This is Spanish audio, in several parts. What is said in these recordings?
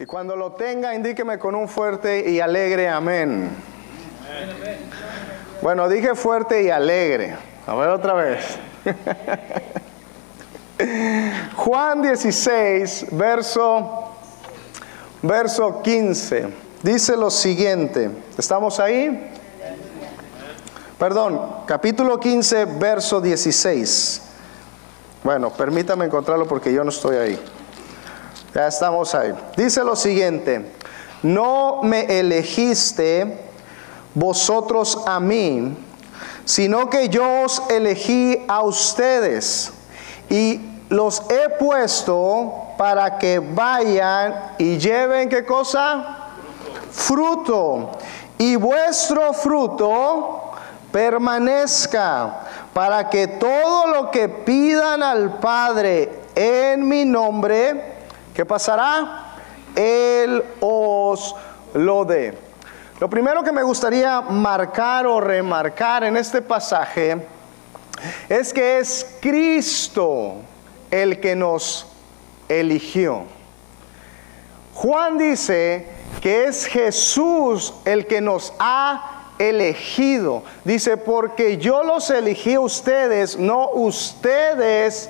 Y cuando lo tenga, indíqueme con un fuerte y alegre amén. Bueno, dije fuerte y alegre. A ver otra vez. Juan 16, verso 15. Dice lo siguiente. ¿Estamos ahí? Perdón, capítulo 15, verso 16. Bueno, permítame encontrarlo porque yo no estoy ahí. Ya estamos ahí. Dice lo siguiente: no me elegiste vosotros a mí, sino que yo os elegí a ustedes y los he puesto para que vayan y lleven, ¿qué cosa? Fruto. Y vuestro fruto permanezca, para que todo lo que pidan al Padre en mi nombre, ¿qué pasará? Él os lo dé. Lo primero que me gustaría marcar o remarcar en este pasaje es que es Cristo el que nos eligió. Juan dice que es Jesús el que nos ha elegido. Dice, porque yo los elegí a ustedes, no ustedes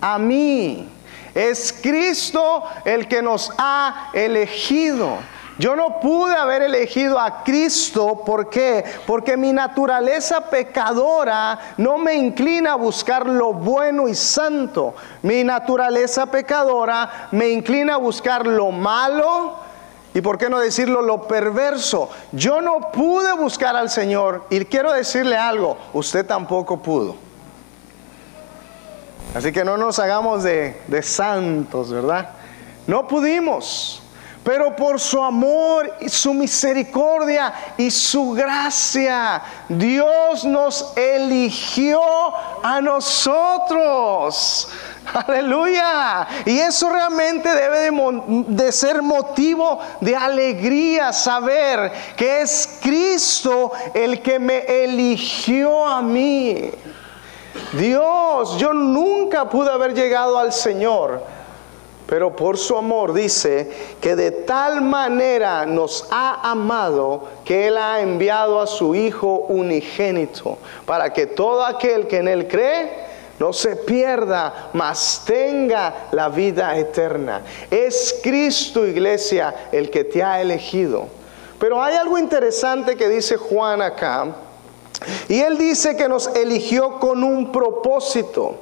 a mí. Es Cristo el que nos ha elegido. Yo no pude haber elegido a Cristo. ¿Por qué? Porque mi naturaleza pecadora no me inclina a buscar lo bueno y santo. Mi naturaleza pecadora me inclina a buscar lo malo y, ¿por qué no decirlo?, lo perverso. Yo no pude buscar al Señor, y quiero decirle algo, usted tampoco pudo. Así que no nos hagamos de santos, ¿verdad? No pudimos. Pero por su amor y su misericordia y su gracia, Dios nos eligió a nosotros. Aleluya. Y eso realmente debe de ser motivo de alegría, saber que es Cristo el que me eligió a mí. Dios, yo nunca pude haber llegado al Señor, pero por su amor dice que de tal manera nos ha amado que Él ha enviado a su Hijo unigénito, para que todo aquel que en Él cree no se pierda, mas tenga la vida eterna. Es Cristo, iglesia, el que te ha elegido. Pero hay algo interesante que dice Juan acá, y él dice que nos eligió con un propósito.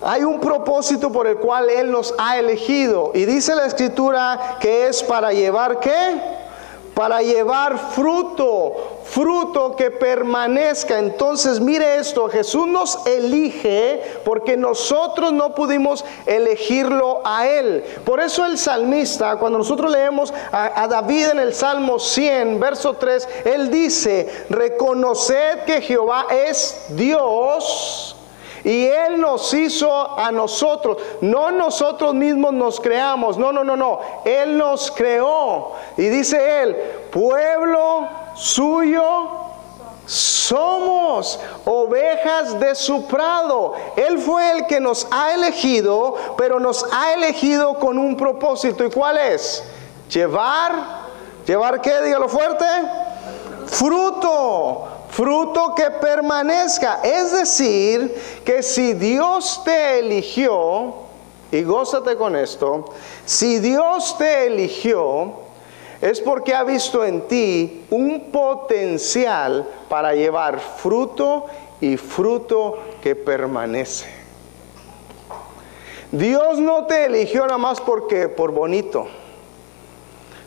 Hay un propósito por el cual Él nos ha elegido. Y dice la Escritura que es para llevar, ¿qué? Para llevar fruto, fruto que permanezca. Entonces mire esto, Jesús nos elige porque nosotros no pudimos elegirlo a Él. Por eso el salmista, cuando nosotros leemos a David en el Salmo 100, verso 3, él dice: reconoced que Jehová es Dios, y Él nos hizo a nosotros. No nosotros mismos nos creamos. No. Él nos creó. Y dice Él: pueblo suyo somos, ovejas de su prado. Él fue el que nos ha elegido, pero nos ha elegido con un propósito. ¿Y cuál es? ¿Llevar qué? Dígalo fuerte. Fruto. Fruto que permanezca. Es decir, que si Dios te eligió, y gózate con esto, si Dios te eligió, es porque ha visto en ti un potencial para llevar fruto, y fruto que permanece. Dios no te eligió nada más por bonito.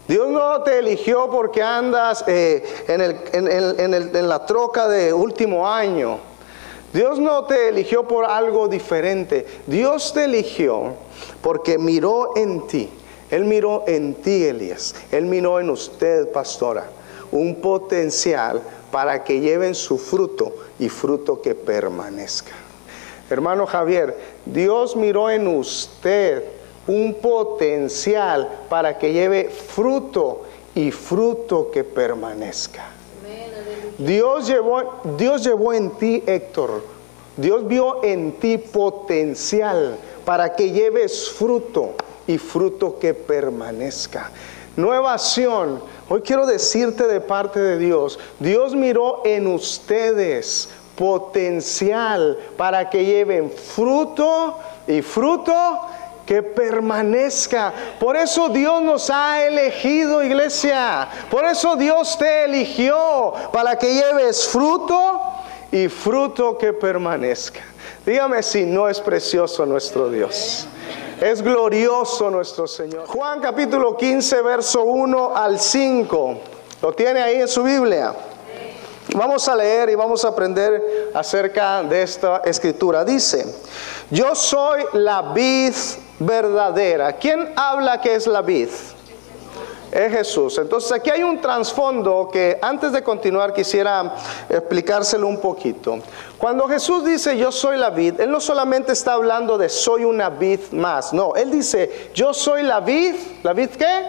Dios no te eligió porque andas en la troca de último año. Dios no te eligió por algo diferente. Dios te eligió porque miró en ti. Él miró en ti, Elías. Él miró en usted, pastora, un potencial para que lleven su fruto, y fruto que permanezca. Hermano Javier, Dios miró en usted un potencial para que lleve fruto, y fruto que permanezca. Dios llevó en ti, Héctor. Dios vio en ti potencial para que lleves fruto, y fruto que permanezca. Nueva acción. Hoy quiero decirte de parte de Dios, Dios miró en ustedes potencial para que lleven fruto y fruto que permanezca. Por eso Dios nos ha elegido, iglesia. Por eso Dios te eligió para que lleves fruto y fruto que permanezca. Dígame si no es precioso nuestro Dios. Es glorioso nuestro Señor. Juan capítulo 15, verso 1 al 5. ¿Lo tiene ahí en su Biblia? Vamos a leer y vamos a aprender acerca de esta escritura. Dice: yo soy la vid verdadera. ¿Quién habla que es la vid? Es Jesús. Entonces aquí hay un trasfondo que antes de continuar quisiera explicárselo un poquito. Cuando Jesús dice yo soy la vid, Él no solamente está hablando de soy una vid más. No, Él dice yo soy la vid. ¿La vid qué?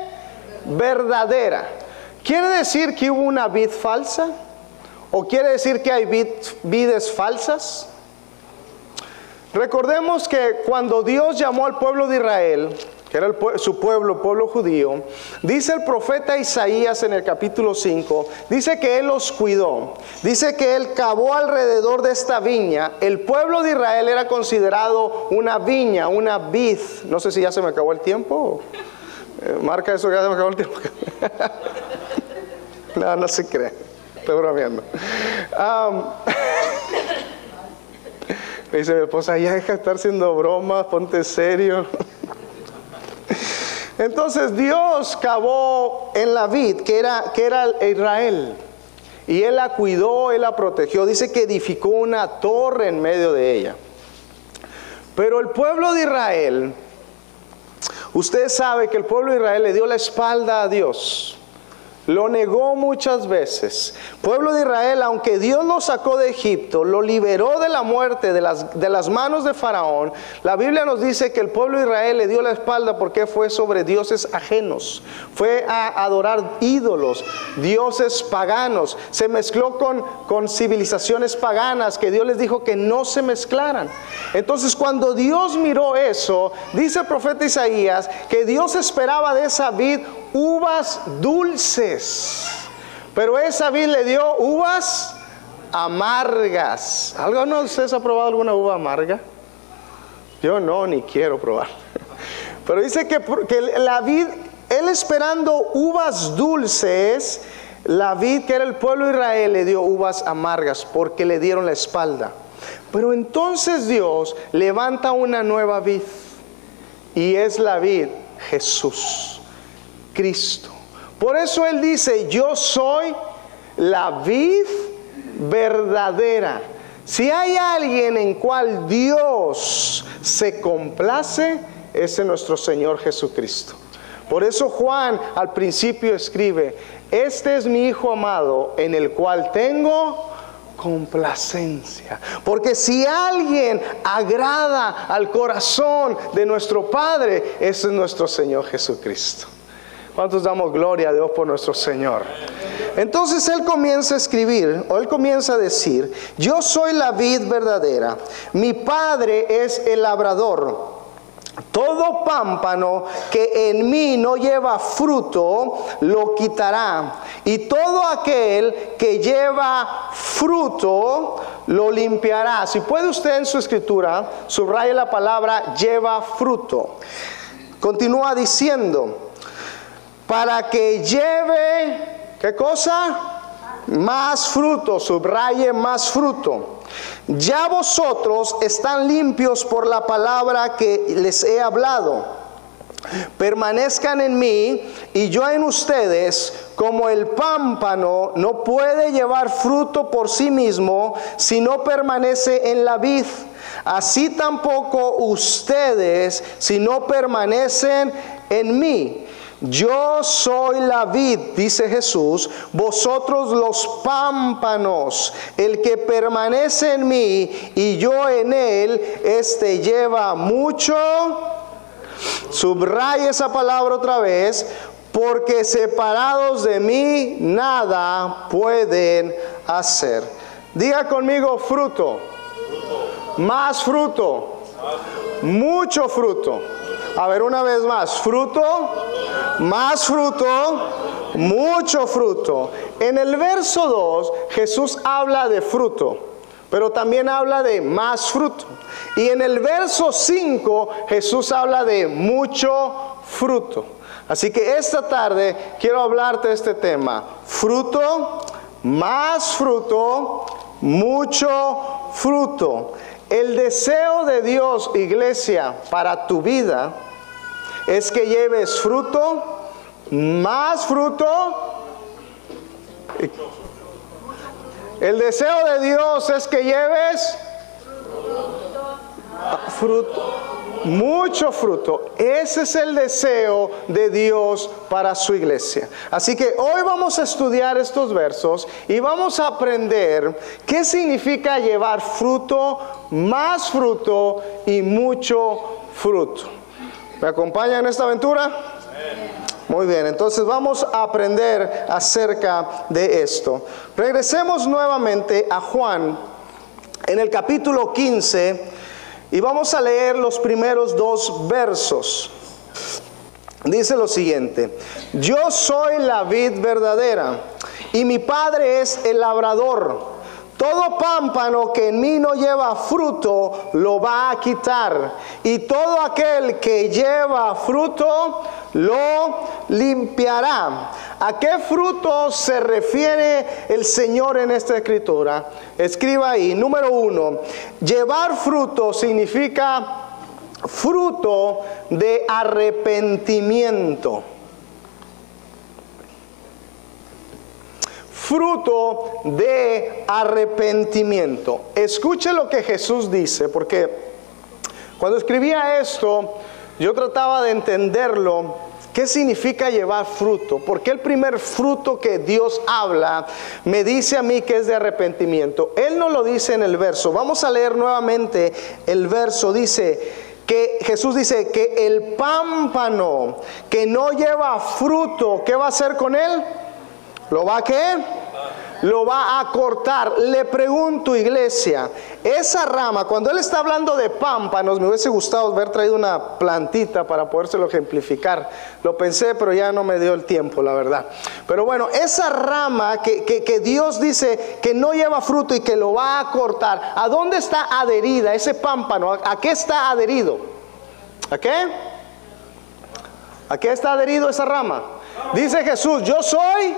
Verdadera. ¿Quiere decir que hubo una vid falsa? ¿O quiere decir que hay vides falsas? Recordemos que cuando Dios llamó al pueblo de Israel, que era su pueblo, el pueblo judío, dice el profeta Isaías en el capítulo 5, dice que Él los cuidó, dice que Él cavó alrededor de esta viña. El pueblo de Israel era considerado una viña, una vid. No sé si ya se me acabó el tiempo. Marca eso que ya se me acabó el tiempo. No se cree, estoy bromeando. Me dice mi esposa, ya deja de estar haciendo bromas, ponte serio. Entonces Dios cavó en la vid, que era Israel, y Él la cuidó, Él la protegió. Dice que edificó una torre en medio de ella. Pero el pueblo de Israel, usted sabe que el pueblo de Israel le dio la espalda a Dios. Lo negó muchas veces. Pueblo de Israel, aunque Dios lo sacó de Egipto, lo liberó de la muerte, de las manos de Faraón, la Biblia nos dice que el pueblo de Israel le dio la espalda porque fue sobre dioses ajenos. Fue a adorar ídolos, dioses paganos. Se mezcló con civilizaciones paganas que Dios les dijo que no se mezclaran. Entonces cuando Dios miró eso, dice el profeta Isaías que Dios esperaba de esa vid uvas dulces, pero esa vid le dio uvas amargas. ¿Alguno de ustedes ha probado alguna uva amarga? Yo no, ni quiero probar. Pero dice que la vid, Él esperando uvas dulces, la vid que era el pueblo de Israel le dio uvas amargas porque le dieron la espalda. Pero entonces Dios levanta una nueva vid, y es la vid Jesús, Cristo. Por eso Él dice, yo soy la vid verdadera. Si hay alguien en cual Dios se complace, es en nuestro Señor Jesucristo. Por eso Juan al principio escribe, este es mi Hijo amado, en el cual tengo complacencia. Porque si alguien agrada al corazón de nuestro Padre, ese es nuestro Señor Jesucristo. ¿Cuántos damos gloria a Dios por nuestro Señor? Entonces Él comienza a escribir, o Él comienza a decir, yo soy la vid verdadera, mi Padre es el labrador. Todo pámpano que en mí no lleva fruto, lo quitará. Y todo aquel que lleva fruto, lo limpiará. Si puede usted en su escritura, subraye la palabra lleva fruto. Continúa diciendo, para que lleve, ¿qué cosa? Más fruto, subraye más fruto. Ya vosotros están limpios por la palabra que les he hablado. Permanezcan en mí y yo en ustedes, como el pámpano no puede llevar fruto por sí mismo si no permanece en la vid. Así tampoco ustedes si no permanecen en mí. Yo soy la vid, dice Jesús, vosotros los pámpanos. El que permanece en mí y yo en él, este lleva mucho. Subraya esa palabra otra vez, porque separados de mí nada pueden hacer. Diga conmigo fruto, más fruto, mucho fruto. A ver, una vez más. Fruto, más fruto, mucho fruto. En el verso 2, Jesús habla de fruto, pero también habla de más fruto. Y en el verso 5, Jesús habla de mucho fruto. Así que esta tarde quiero hablarte de este tema. Fruto, más fruto, mucho fruto. El deseo de Dios, iglesia, para tu vida es que lleves fruto, más fruto. El deseo de Dios es que lleves fruto, mucho fruto. Ese es el deseo de Dios para su iglesia. Así que hoy vamos a estudiar estos versos y vamos a aprender qué significa llevar fruto, más fruto y mucho fruto. ¿Me acompañan en esta aventura? Muy bien, entonces vamos a aprender acerca de esto. Regresemos nuevamente a Juan en el capítulo 15 y vamos a leer los primeros 2 versos. Dice lo siguiente: yo soy la vid verdadera y mi Padre es el labrador. Todo pámpano que en mí no lleva fruto lo va a quitar, y todo aquel que lleva fruto lo limpiará. ¿A qué fruto se refiere el Señor en esta escritura? Escriba ahí. Número 1, llevar fruto significa fruto de arrepentimiento. Fruto de arrepentimiento. Escuche lo que Jesús dice, porque cuando escribía esto, yo trataba de entenderlo. ¿Qué significa llevar fruto? Porque el primer fruto que Dios habla me dice a mí que es de arrepentimiento. Él no lo dice en el verso. Vamos a leer nuevamente el verso. Dice que Jesús dice que el pámpano que no lleva fruto, ¿qué va a hacer con él? ¿Lo va a qué? Lo va a cortar. Le pregunto, iglesia, esa rama, cuando él está hablando de pámpanos, me hubiese gustado haber traído una plantita para podérselo ejemplificar. Lo pensé, pero ya no me dio el tiempo, la verdad. Pero bueno, esa rama que Dios dice que no lleva fruto y que lo va a cortar, ¿a dónde está adherida ese pámpano? ¿A qué está adherido? ¿A qué? ¿A qué está adherido esa rama? Dice Jesús, yo soy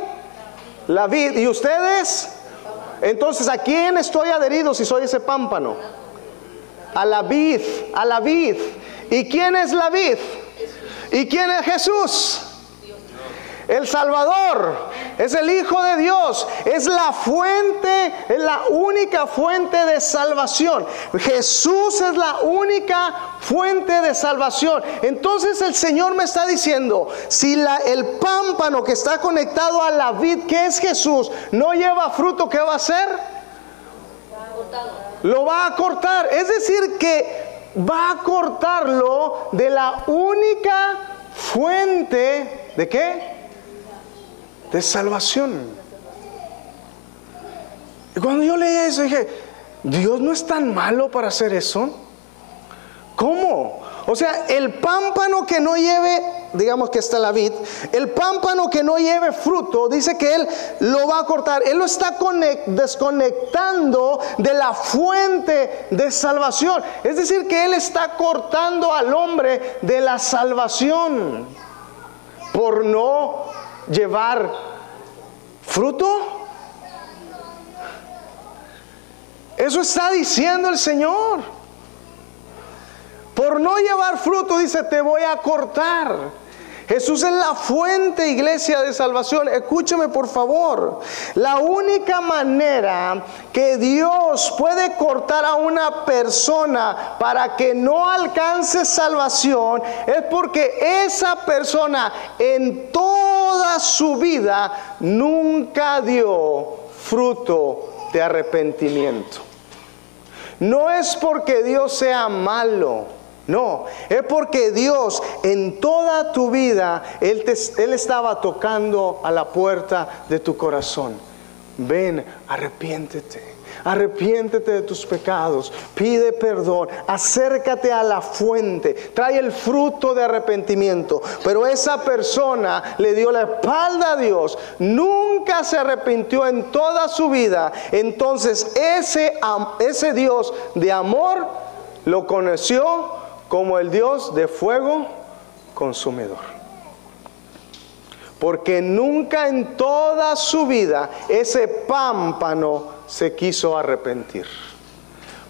la vid, ¿y ustedes? Entonces, ¿a quién estoy adherido si soy ese pámpano? A la vid, a la vid. ¿Y quién es la vid? ¿Y quién es Jesús? El Salvador, es el Hijo de Dios, es la fuente, es la única fuente de salvación. Jesús es la única fuente de salvación. Entonces el Señor me está diciendo, si el pámpano que está conectado a la vid, que es Jesús, no lleva fruto, ¿qué va a hacer? Lo va a cortar. Es decir, que va a cortarlo de la única fuente, ¿de qué? De salvación. Y cuando yo leí eso dije, Dios no es tan malo para hacer eso. ¿Cómo? O sea, el pámpano que no lleve, digamos que está la vid, el pámpano que no lleve fruto, dice que Él lo va a cortar. Él lo está desconectando de la fuente de salvación. Es decir, que Él está cortando al hombre de la salvación por no llevar fruto. Eso está diciendo el Señor. Por no llevar fruto, dice, te voy a cortar. Jesús es la fuente, iglesia, de salvación. Escúcheme por favor. La única manera que Dios puede cortar a una persona para que no alcance salvación es porque esa persona en toda su vida nunca dio fruto de arrepentimiento. No es porque Dios sea malo. No, es porque Dios en toda tu vida, Él estaba tocando a la puerta de tu corazón. Ven, arrepiéntete. arrepiéntete de tus pecados, pide perdón, acércate a la fuente, trae el fruto de arrepentimiento. Pero esa persona le dio la espalda a Dios, nunca se arrepintió en toda su vida. Entonces ese Dios de amor lo conoció como el Dios de fuego consumidor. Porque nunca en toda su vida ese pámpano se quiso arrepentir.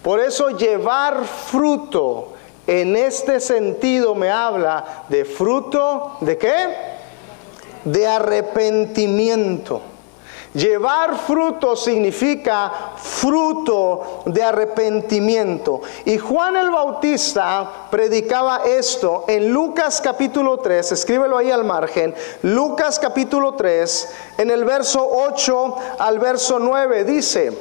Por eso llevar fruto en este sentido me habla de fruto, ¿de qué? De arrepentimiento. Llevar fruto significa fruto de arrepentimiento. Y Juan el Bautista predicaba esto en Lucas capítulo 3, escríbelo ahí al margen, Lucas capítulo 3, en el verso 8 al verso 9, dice: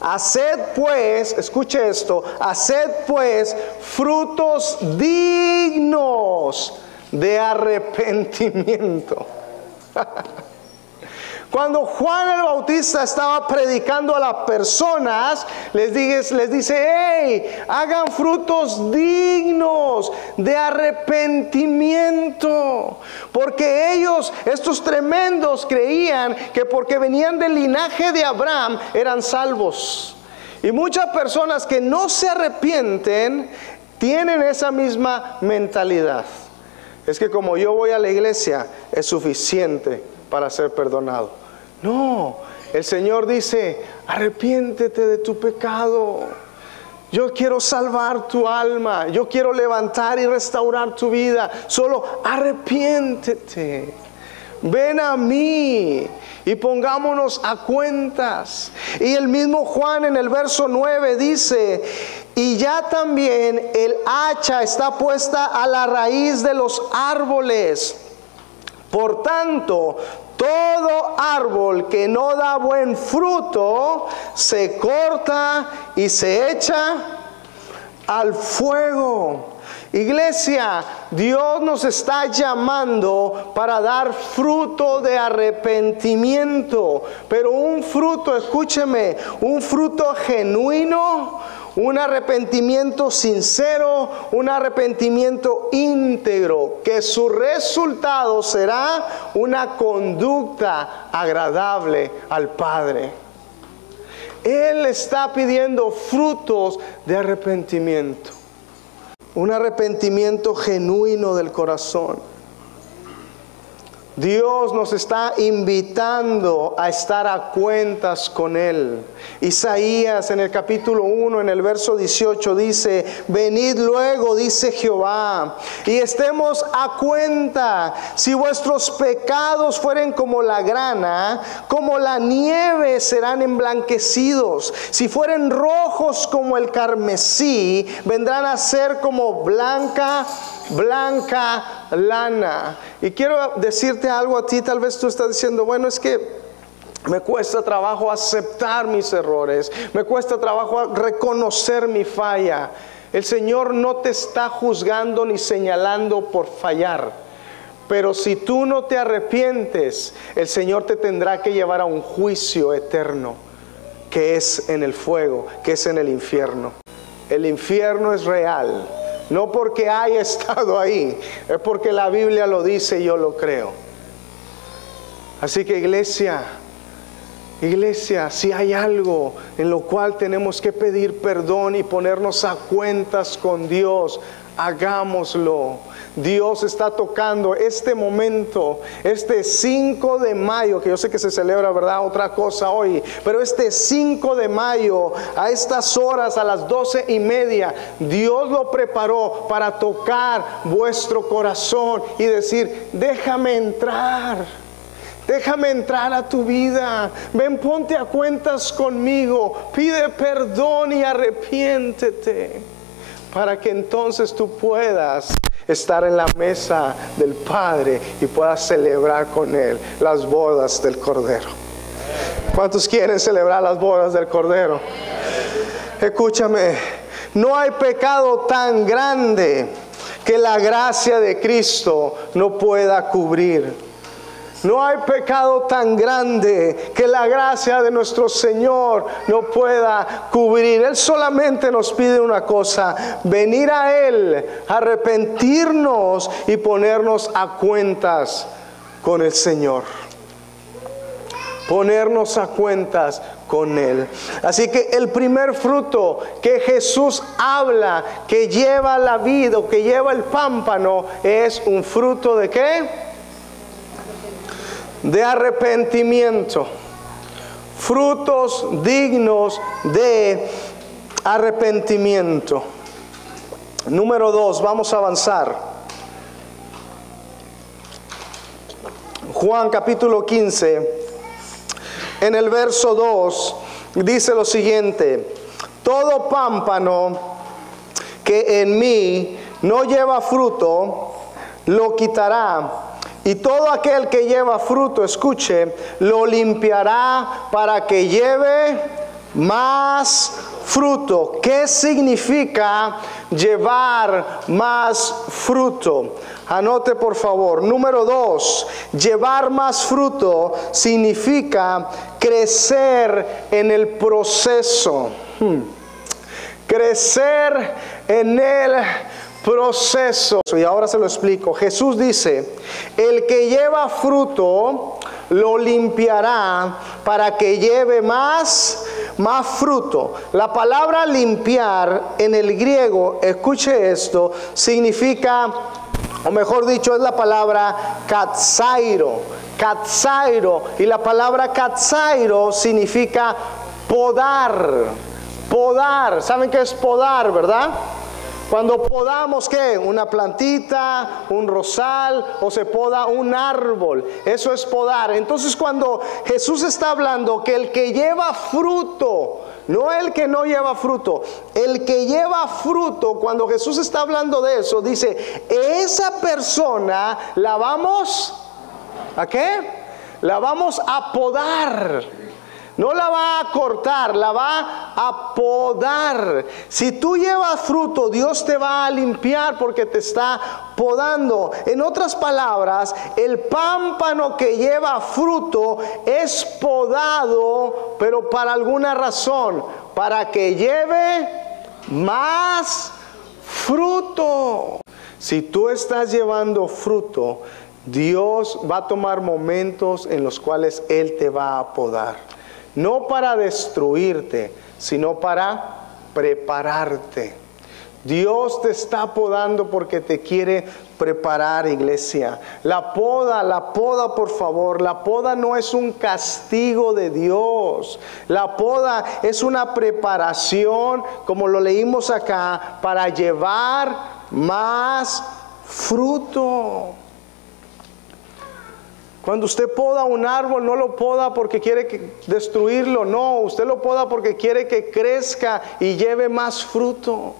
haced pues, escuche esto, haced pues frutos dignos de arrepentimiento. Cuando Juan el Bautista estaba predicando a las personas, les dice: hey, hagan frutos dignos de arrepentimiento. Porque ellos, estos tremendos, creían que porque venían del linaje de Abraham eran salvos. Y muchas personas que no se arrepienten tienen esa misma mentalidad. Es que como yo voy a la iglesia es suficiente para ser perdonado. No, el Señor dice: arrepiéntete de tu pecado. Yo quiero salvar tu alma. Yo quiero levantar y restaurar tu vida. Solo arrepiéntete. Ven a mí y pongámonos a cuentas. Y el mismo Juan en el verso 9 dice: y ya también el hacha está puesta a la raíz de los árboles. Por tanto, todo árbol que no da buen fruto se corta y se echa al fuego. Iglesia, Dios nos está llamando para dar fruto de arrepentimiento, pero un fruto, escúcheme, un fruto genuino, un arrepentimiento sincero, un arrepentimiento íntegro, que su resultado será una conducta agradable al Padre. Él está pidiendo frutos de arrepentimiento, un arrepentimiento genuino del corazón. Dios nos está invitando a estar a cuentas con Él. Isaías en el capítulo 1, en el verso 18 dice: venid luego, dice Jehová, y estemos a cuenta. Si vuestros pecados fueren como la grana, como la nieve serán emblanquecidos. Si fueren rojos como el carmesí, vendrán a ser como blanca lana. Y quiero decirte algo a ti. Tal vez tú estás diciendo: bueno, es que me cuesta trabajo aceptar mis errores, me cuesta trabajo reconocer mi falla. El Señor no te está juzgando ni señalando por fallar, pero si tú no te arrepientes, el Señor te tendrá que llevar a un juicio eterno, que es en el fuego, que es en el infierno. El infierno es real. No porque haya estado ahí, es porque la Biblia lo dice y yo lo creo. Así que iglesia, si hay algo en lo cual tenemos que pedir perdón y ponernos a cuentas con Dios, hagámoslo. Dios está tocando este momento, este 5 de mayo, que yo sé que se celebra, ¿verdad?, otra cosa hoy, pero este 5 de mayo, a estas horas, a las 12:30, Dios lo preparó para tocar vuestro corazón y decir: déjame entrar a tu vida, ven, ponte a cuentas conmigo, pide perdón y arrepiéntete, para que entonces tú puedas estar en la mesa del Padre y puedas celebrar con Él las bodas del Cordero. ¿Cuántos quieren celebrar las bodas del Cordero? Escúchame, no hay pecado tan grande que la gracia de Cristo no pueda cubrir. No hay pecado tan grande que la gracia de nuestro Señor no pueda cubrir. Él solamente nos pide una cosa: venir a Él, arrepentirnos y ponernos a cuentas con el Señor. Ponernos a cuentas con Él. Así que el primer fruto que Jesús habla, que lleva la vida, o que lleva el pámpano, es un fruto ¿de qué? De arrepentimiento. Frutos dignos de arrepentimiento. Número 2, vamos a avanzar. Juan capítulo 15, en el verso 2, dice lo siguiente: todo pámpano que en mí no lleva fruto, lo quitará. Y todo aquel que lleva fruto, escuche, lo limpiará para que lleve más fruto. ¿Qué significa llevar más fruto? Anote por favor. Número 2, llevar más fruto significa crecer en el proceso. Crecer en el proceso. Y ahora se lo explico. Jesús dice: el que lleva fruto lo limpiará para que lleve más fruto. La palabra limpiar en el griego, escuche esto, significa, o mejor dicho, es la palabra katsairo. Katsairo. Y la palabra katsairo significa podar. Podar. ¿Saben qué es podar, verdad? Cuando podamos, ¿qué? Una plantita, un rosal, o se poda un árbol. Eso es podar. Entonces, cuando Jesús está hablando que el que lleva fruto, no el que no lleva fruto, el que lleva fruto, cuando Jesús está hablando de eso, dice: esa persona la vamos, ¿a qué? La vamos a podar. No la va a cortar, la va a podar. Si tú llevas fruto, Dios te va a limpiar porque te está podando. En otras palabras, el pámpano que lleva fruto es podado, pero para alguna razón, para que lleve más fruto. Si tú estás llevando fruto, Dios va a tomar momentos en los cuales Él te va a podar. No para destruirte, sino para prepararte. Dios te está podando porque te quiere preparar, iglesia. La poda, por favor. La poda no es un castigo de Dios. La poda es una preparación, como lo leímos acá, para llevar más fruto. Cuando usted poda un árbol, no lo poda porque quiere destruirlo, no, usted lo poda porque quiere que crezca y lleve más fruto.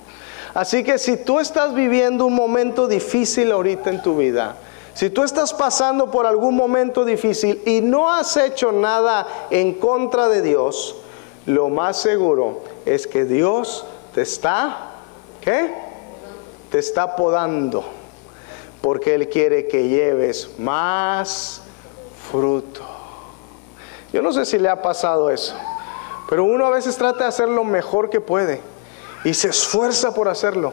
Así que si tú estás viviendo un momento difícil ahorita en tu vida, si tú estás pasando por algún momento difícil y no has hecho nada en contra de Dios, lo más seguro es que Dios te está, ¿qué? Te está podando, porque Él quiere que lleves más fruto. Yo no sé si le ha pasado eso, pero uno a veces trata de hacer lo mejor que puede y se esfuerza por hacerlo,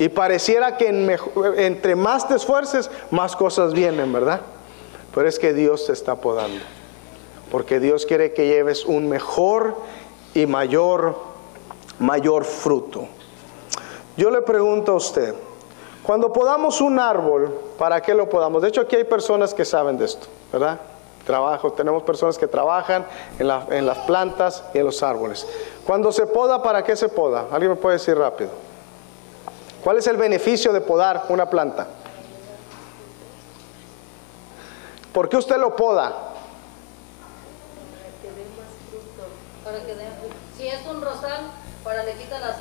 y pareciera que entre más te esfuerces, más cosas vienen, ¿verdad? Pero es que Dios te está podando, porque Dios quiere que lleves un mejor y mayor fruto. Yo le pregunto a usted, cuando podamos un árbol, ¿para qué lo podamos? De hecho, aquí hay personas que saben de esto, ¿verdad? Tenemos personas que trabajan en las plantas y en los árboles. Cuando se poda, ¿para qué se poda? ¿Alguien me puede decir rápido? ¿Cuál es el beneficio de podar una planta? ¿Por qué usted lo poda? Para que dé más fruto. Si es un rosal, le quita las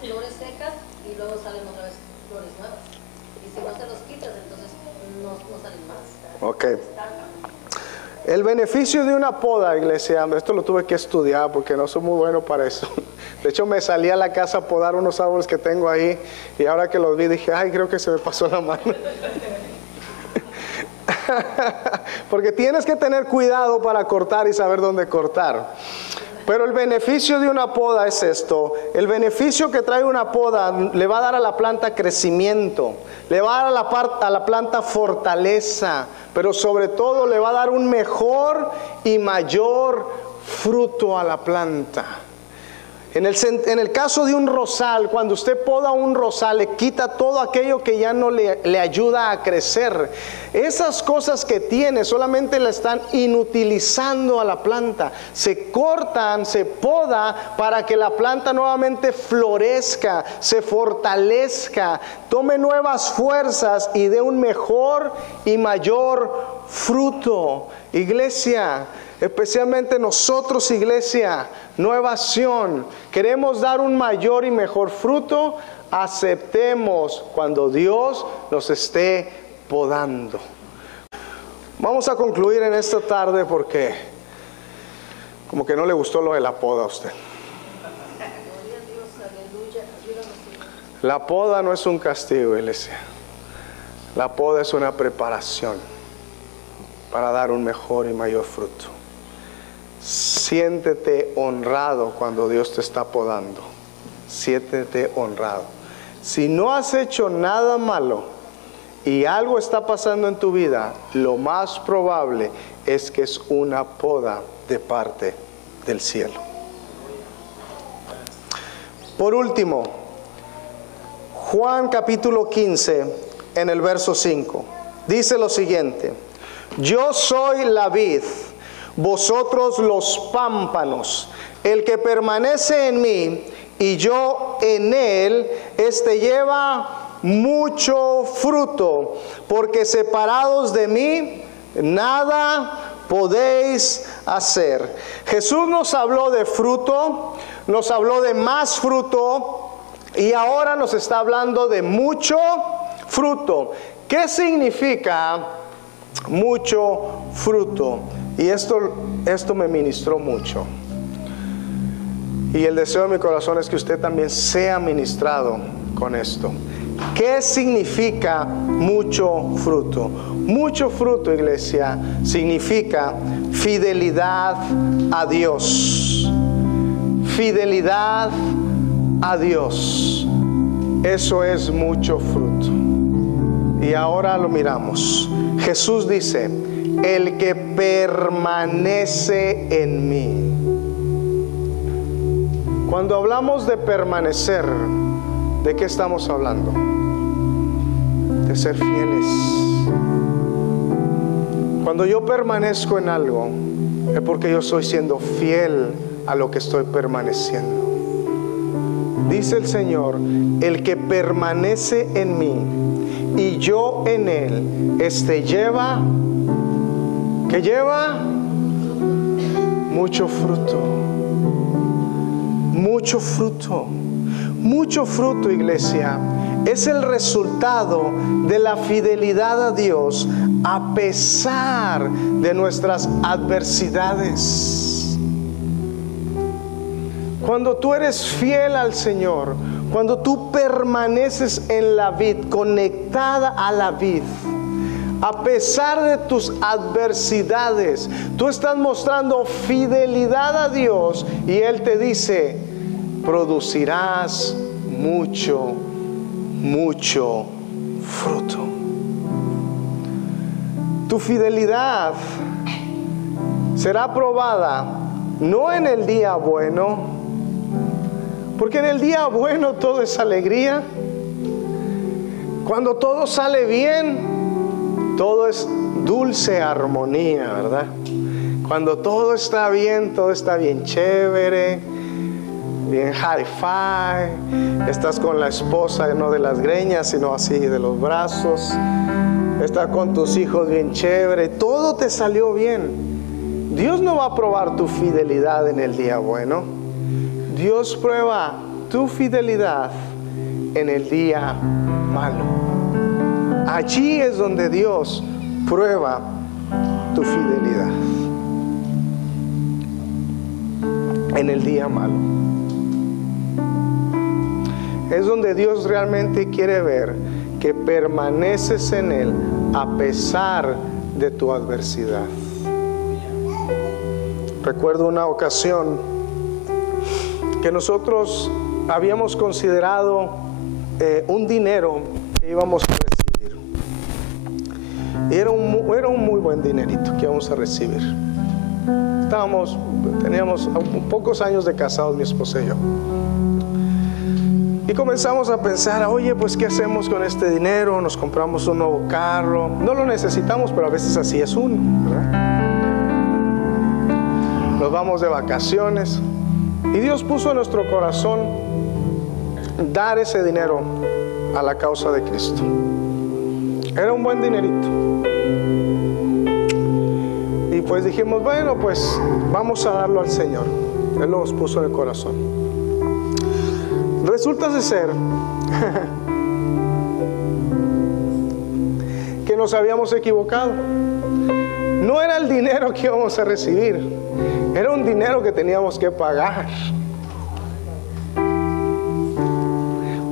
flores secas y luego salen otra vez flores nuevas. Y si no se los quitas, entonces no salen más. Ok. El beneficio de una poda, iglesia, esto lo tuve que estudiar porque no soy muy bueno para eso. De hecho, me salí a la casa a podar unos árboles que tengo ahí, y ahora que los vi dije, ay, creo que se me pasó la mano. Porque tienes que tener cuidado para cortar y saber dónde cortar. Pero el beneficio de una poda es esto. El beneficio que trae una poda le va a dar a la planta crecimiento, le va a dar a la planta fortaleza, pero sobre todo le va a dar un mejor y mayor fruto a la planta. En el caso de un rosal, cuando usted poda un rosal, le quita todo aquello que ya no le ayuda a crecer. Esas cosas que tiene solamente le están inutilizando a la planta. Se cortan, se poda para que la planta nuevamente florezca, se fortalezca, tome nuevas fuerzas y dé un mejor y mayor fruto. Iglesia, especialmente nosotros, iglesia, Nueva Sion, queremos dar un mayor y mejor fruto. Aceptemos cuando Dios nos esté podando. Vamos a concluir en esta tarde porque como que no le gustó lo de la poda a usted. La poda no es un castigo, iglesia. La poda es una preparación para dar un mejor y mayor fruto. Siéntete honrado cuando Dios te está podando. Siéntete honrado. Si no has hecho nada malo y algo está pasando en tu vida, lo más probable es que es una poda de parte del cielo. Por último, Juan capítulo 15, en el verso 5, dice lo siguiente: yo soy la vid, vosotros los pámpanos. El que permanece en mí y yo en él, este lleva mucho fruto, porque separados de mí nada podéis hacer. Jesús nos habló de fruto, nos habló de más fruto y ahora nos está hablando de mucho fruto. ¿Qué significa mucho fruto? Y esto me ministró mucho. Y el deseo de mi corazón es que usted también sea ministrado con esto. ¿Qué significa mucho fruto? Mucho fruto, iglesia, significa fidelidad a Dios. Fidelidad a Dios. Eso es mucho fruto. Y ahora lo miramos. Jesús dice: el que permanece en mí. Cuando hablamos de permanecer, ¿de qué estamos hablando? De ser fieles. Cuando yo permanezco en algo, es porque yo estoy siendo fiel a lo que estoy permaneciendo. Dice el Señor: el que permanece en mí y yo en él, este lleva, ¿qué lleva? Mucho fruto. Mucho fruto. Mucho fruto, iglesia, es el resultado de la fidelidad a Dios a pesar de nuestras adversidades. Cuando tú eres fiel al Señor, cuando tú permaneces en la vid, conectada a la vid, a pesar de tus adversidades, tú estás mostrando fidelidad a Dios y Él te dice: producirás mucho, mucho fruto. Tu fidelidad será probada no en el día bueno, porque en el día bueno todo es alegría. Cuando todo sale bien, todo es dulce armonía, ¿verdad? Cuando todo está bien chévere, bien hi-fi. Estás con la esposa, no de las greñas, sino así de los brazos. Estás con tus hijos bien chévere, todo te salió bien. Dios no va a probar tu fidelidad en el día bueno. Dios prueba tu fidelidad en el día malo. Allí es donde Dios prueba tu fidelidad. En el día malo. Es donde Dios realmente quiere ver que permaneces en Él a pesar de tu adversidad. Recuerdo una ocasión que nosotros habíamos considerado un dinero que íbamos a recibir. Y era un muy buen dinerito que íbamos a recibir. Teníamos pocos años de casados, mi esposa y yo. Y comenzamos a pensar, oye, pues ¿qué hacemos con este dinero? Nos compramos un nuevo carro. No lo necesitamos, pero a veces así es uno, ¿verdad? Nos vamos de vacaciones. Y Dios puso en nuestro corazón dar ese dinero a la causa de Cristo. Era un buen dinerito. Y pues dijimos, bueno, pues vamos a darlo al Señor. Él nos puso en el corazón. Resulta de ser que nos habíamos equivocado. No era el dinero que íbamos a recibir, era un dinero que teníamos que pagar.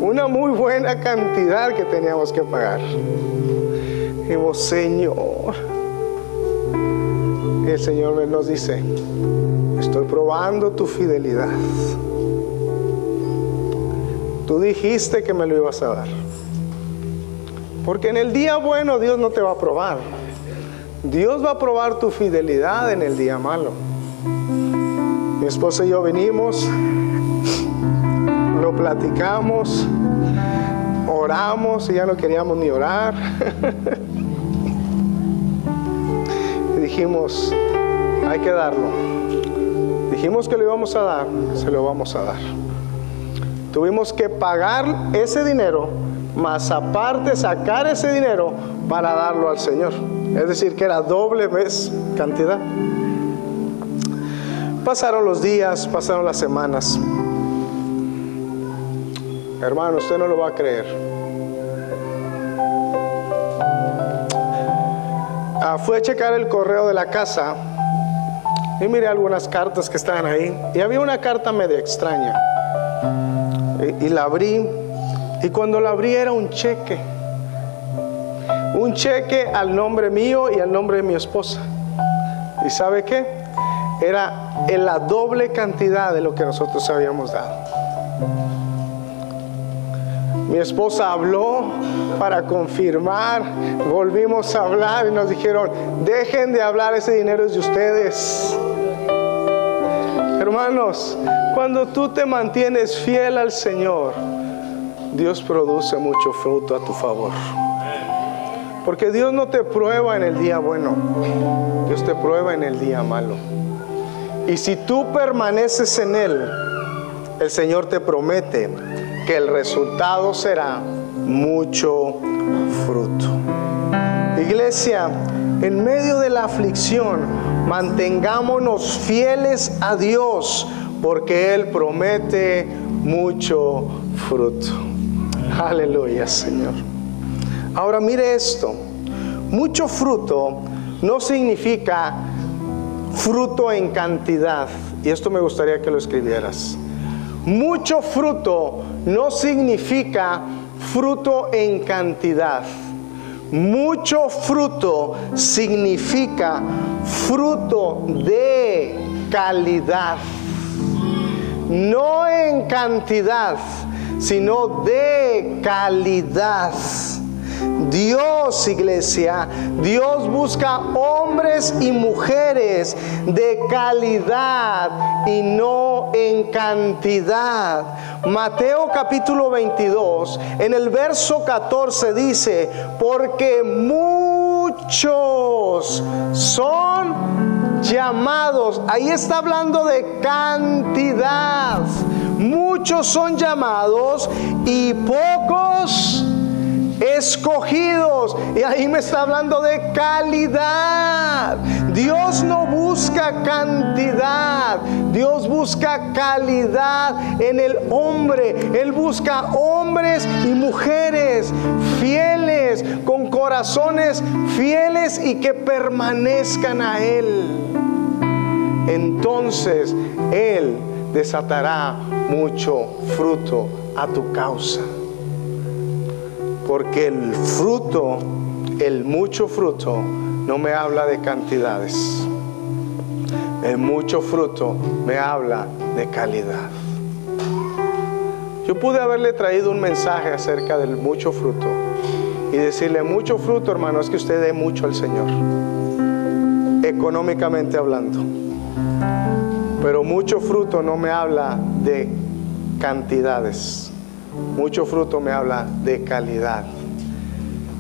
Una muy buena cantidad que teníamos que pagar. Dijimos, Señor. Y el Señor nos dice, estoy probando tu fidelidad. Tú dijiste que me lo ibas a dar. Porque en el día bueno Dios no te va a probar. Dios va a probar tu fidelidad en el día malo. Mi esposa y yo venimos, lo platicamos, oramos y ya no queríamos ni orar. Y dijimos, hay que darlo. Dijimos que lo íbamos a dar, se lo vamos a dar. Tuvimos que pagar ese dinero, más aparte sacar ese dinero para darlo al Señor. Es decir, que era doble vez cantidad. Pasaron los días, pasaron las semanas. Hermano, usted no lo va a creer. Fui a checar el correo de la casa y miré algunas cartas que estaban ahí. Y había una carta medio extraña. Y la abrí, y cuando la abrí era un cheque al nombre mío y al nombre de mi esposa. ¿Y sabe qué? Era en la doble cantidad de lo que nosotros habíamos dado. Mi esposa habló para confirmar, volvimos a hablar y nos dijeron, dejen de hablar, ese dinero es de ustedes. Hermanos, cuando tú te mantienes fiel al Señor, Dios produce mucho fruto a tu favor. Porque Dios no te prueba en el día bueno, Dios te prueba en el día malo. Y si tú permaneces en Él, el Señor te promete que el resultado será mucho fruto. Iglesia, en medio de la aflicción, mantengámonos fieles a Dios, porque Él promete mucho fruto. Aleluya, Señor. Ahora mire esto, mucho fruto no significa fruto en cantidad, y esto me gustaría que lo escribieras. Mucho fruto no significa fruto en cantidad. Mucho fruto significa fruto de calidad. No en cantidad, sino de calidad. Dios, iglesia, Dios busca hombres y mujeres de calidad y no en cantidad. Mateo capítulo 22, en el verso 14 dice, porque muchos son llamados. Ahí está hablando de cantidad. Muchos son llamados y pocos escogidos. Y ahí me está hablando de calidad. Dios no busca cantidad, Dios busca calidad en el hombre. Él busca hombres y mujeres fieles, con corazones fieles y que permanezcan a Él. Entonces Él desatará mucho fruto a tu causa. Porque el fruto, el mucho fruto, no me habla de cantidades. El mucho fruto me habla de calidad. Yo pude haberle traído un mensaje acerca del mucho fruto y decirle: mucho fruto, hermano, es que usted dé mucho al Señor, económicamente hablando. Pero mucho fruto no me habla de cantidades. Mucho fruto me habla de calidad.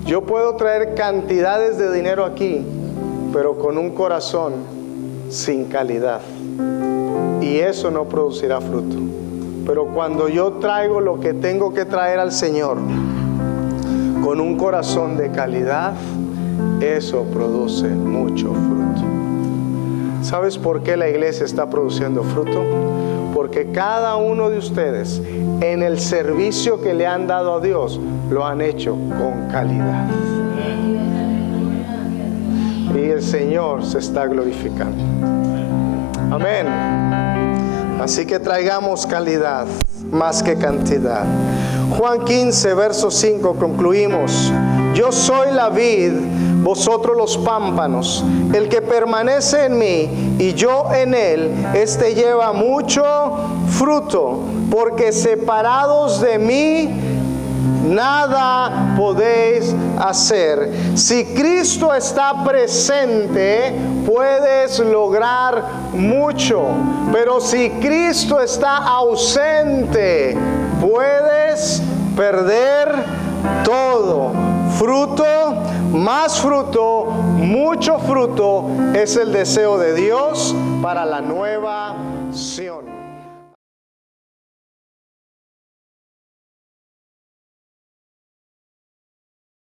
Yo puedo traer cantidades de dinero aquí, pero con un corazón sin calidad, y eso no producirá fruto. Pero cuando yo traigo lo que tengo que traer al Señor con un corazón de calidad, eso produce mucho fruto. ¿Sabes por qué la iglesia está produciendo fruto? Porque cada uno de ustedes, en el servicio que le han dado a Dios, lo han hecho con calidad. Y el Señor se está glorificando. Amén. Así que traigamos calidad más que cantidad. Juan 15, verso 5, concluimos. Yo soy la vid, vosotros los pámpanos. El que permanece en mí y yo en él, este lleva mucho fruto, porque separados de mí nada podéis hacer. Si Cristo está presente, puedes lograr mucho. Pero si Cristo está ausente, puedes perder todo. Fruto, más fruto, mucho fruto es el deseo de Dios para la nueva Sión.